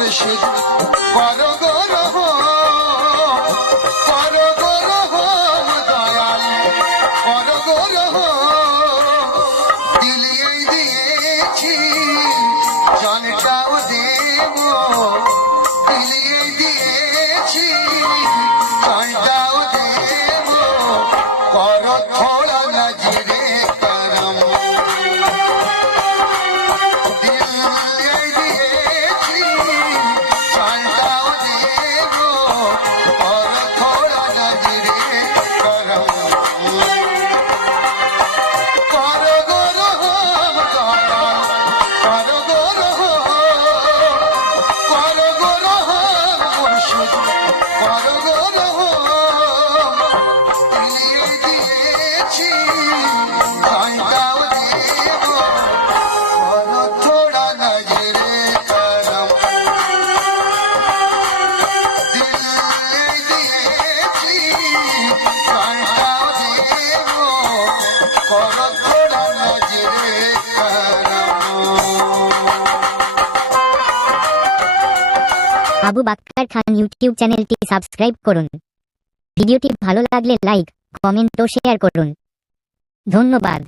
মুর্শিদ করো গো রহম, করো গো রহম দয়াল, করো গো রহম। দিলিয়ে দিয়েছি জানটাও দেব, দিলিয়ে দিয়েছি জানটাও দেব, করো থোড়া নজরে করম। আবু বাক্কার খান ইউটিউব চ্যানেলটি সাবস্ক্রাইব করুন। ভিডিওটি ভালো লাগলে লাইক, কমেন্ট ও শেয়ার করুন। ধন্যবাদ।